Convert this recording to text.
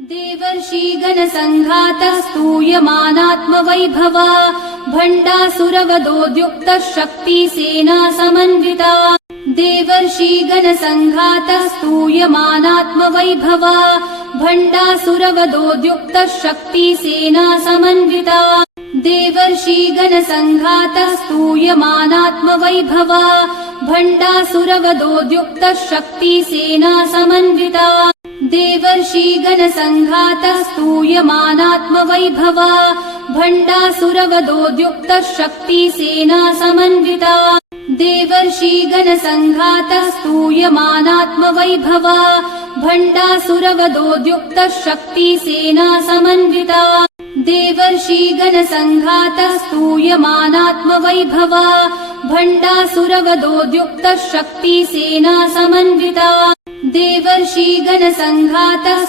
देवर्षिगणसङ्घातः स्तूयमानात्मवैभवा भण्डासुरवधोद्युक्तः शक्तिसेना समन्विता। देवर्षिगणसङ्घातः स्तूयमानात्मवैभवा भण्डासुरवधोद्युक्तः शक्तिसेना समन्विता। देवर्षिगणसङ्घातः स्तूयमानात्मवैभवा भण्डासुरवधोद्युक्तः शक्तिसेना समन्विता। देवर्षिगणसङ्घातः स्तूयमानात्मवैभवा भण्डासुरवधोद्युक्तः शक्तिसेना समन्विता। देवर्षिगणसङ्घातः स्तूयमानात्मवैभवा भण्डासुरवधोद्युक्तः शक्तिसेना समन्विता। देवर्षिगणसङ्घातः स्तूयमानात्मवैभवा भण्डासुरवधोद्युक्तः शक्तिसेना समन्विता। देवर्षिगणसङ्घातः